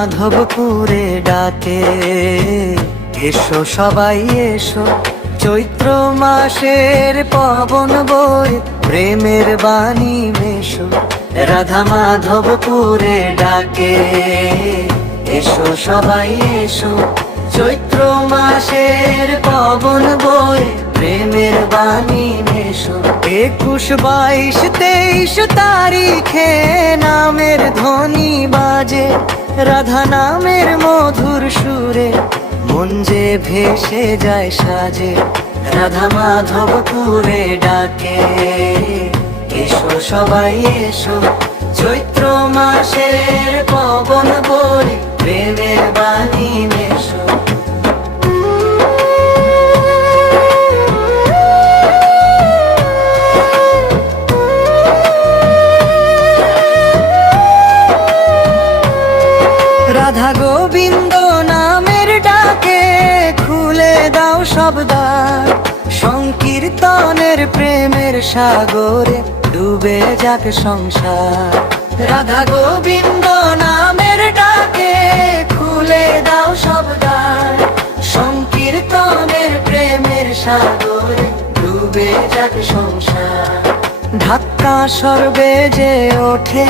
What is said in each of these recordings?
মাধবপুরে ডাকে, এসো সবাই এসো, চৈত্র মাসের পবন বয়ে প্রেমের বাণী মেশো। রাধা মাধবপুরে ডাকে, এসো সবাই এসো, চৈত্র মাসের পবন বয়ে প্রেমের বাণী মেশো। 21, 22, 23 তারিখে নামের ধ্বনি বাজে, রাধা নামের মধুর সুরে মন যে ভেসে যায় সাজে। রাধা মাধবপুরে ডাকে, এসো সবাই এসো, চৈত্র মাসের পবন বয়ে প্রেমের বাণী মেশো। রাধা গোবিন্দ নামের ডাকে খুলে দাও সব দ্বার, সংকীর্তনের প্রেমের সাগরে ডুবে যাক সংসার। রাধা গোবিন্দ নামের ডাকে খুলে দাও সব দ্বার, সংকীর্তনের প্রেমের সাগরে ডুবে যাক সংসার। ঢাক্কা স্বর বেজে ওঠে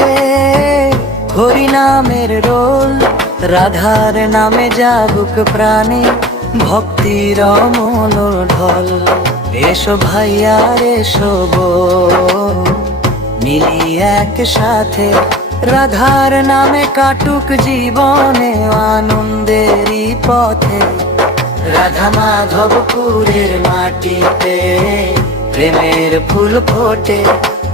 হরি নামের রোল, রাধার নামে জাগুক প্রাণে ভক্তির অমল ঢল। এসো ভাইয়া এসো বোন, মিলি একসাথে রাধার নামে কাটুক জীবনে আনন্দেরই পথে। রাধা মাধবপুরের মাটিতে প্রেমের ফুল ফোটে,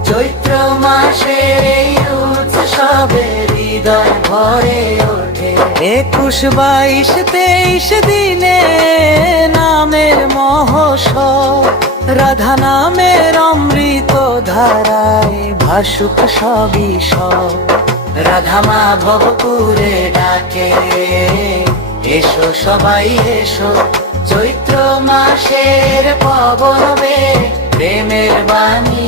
চৈত্র মাসে এই উৎসবে হৃদয় ভরে ওঠে। 21, 22, 23 দিনে নামের মহোৎসব, রাধা নামের অমৃত ধারায় ভাসুক সবই সব। রাধা মাধবপুরে ডাকে, এসো সবাই এসো, চৈত্র মাসের পবন বয়ে প্রেমের বাণী